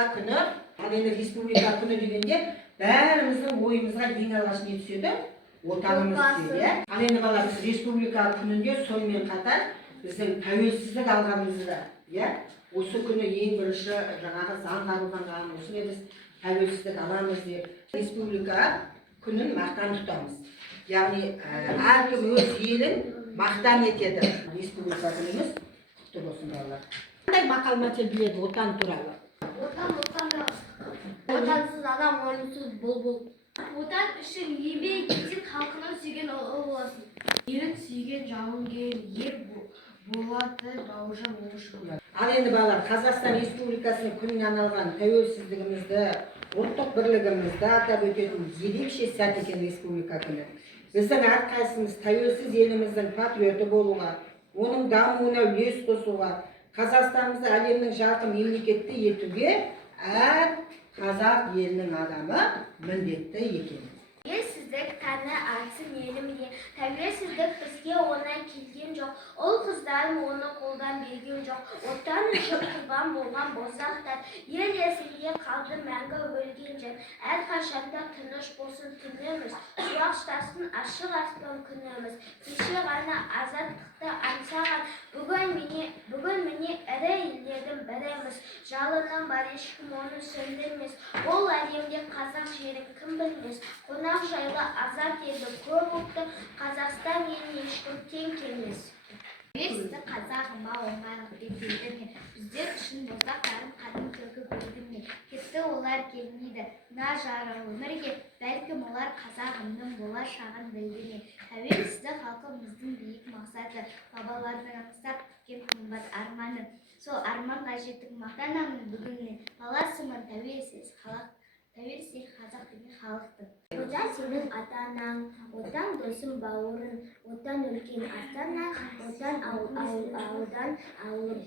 республика күні. Ал енді республика күні дегенде бәріміздің ойымызға ең алғаш не түседі? Отанымыз түседі. Ал енді бала біз республика күнінде сонымен қатар біздің тәуелсіздік алғанымызды, осы күні ең бірінші жаңағы заң қабылданған, осыны біз тәуелсіздік аламыз деп республика күнін мақтан тұтамыз. Яғни әркім өз елін мақтан етеді. Республика күніміз құтты болсын балалар. Қандай мақал-мәтел біледі отан туралы? Отансыз адам орынсыз бұлбұл. Отан үшін еңбек етсең, халқының сүйген ұлы боласың. Елін сүйген жауынгер ер болады бауыржан момышұлы. Ал енді балалар, Қазақстан Республикасының күніне арналған тәуелсіздігімізді, ұлттық бірлігімізді атап өтетін ерекше сәт екен республика күні. Біздің әрқайсымыз тәуелсіз еліміздің патриоты болуға, оның дамуына үлес қосуға, Қазақстанымызды әлемнің жарқын мемлекеті етуге әр қазақ елінің адамы міндетті екен. Тәуелсіздік тәні артсын елімде. Тәуелсіздік бізге оңай келген жоқ. Ол қыздарым оны қолдан берген жоқ. Отан үшін құрбан болған босақтар, ел есінде қалды мәңгі өлген жер. Әрқашанда тыныш болсын түніміз, шуақтасын ашық аспан күніміз. Кеше ғана азаттықты аңсаған, бүгін міне ірі елдердің біріміз. Жалыным бар, ешкім оны сөндірмес. Ол әлемде қазақ жерін кім білмес. Қонақ жайлы азат еді көп ұлтты, Қазақстан еліне ешкім тең келмес. Сізді қазағыма оңайлық деп білді ме? Біздер үшін боздақтарын қадым төгіп өлді ме? Кетті олар келмейді мына жары өмірге, бәлкім олар қазағымның болашағын білді ме? Тәуелсіздік халқымыздың биік мақсаты, бабалардың аңсап күткен қымбат арманы. Сол арманға жетіп мақтанамын бүгіннен, баласымын тәуелсіз қазақ деген халықтың. Отан сенің ата-анаң, отан досың бауырың, отан үлкен астана, отан ауылдан ауыл.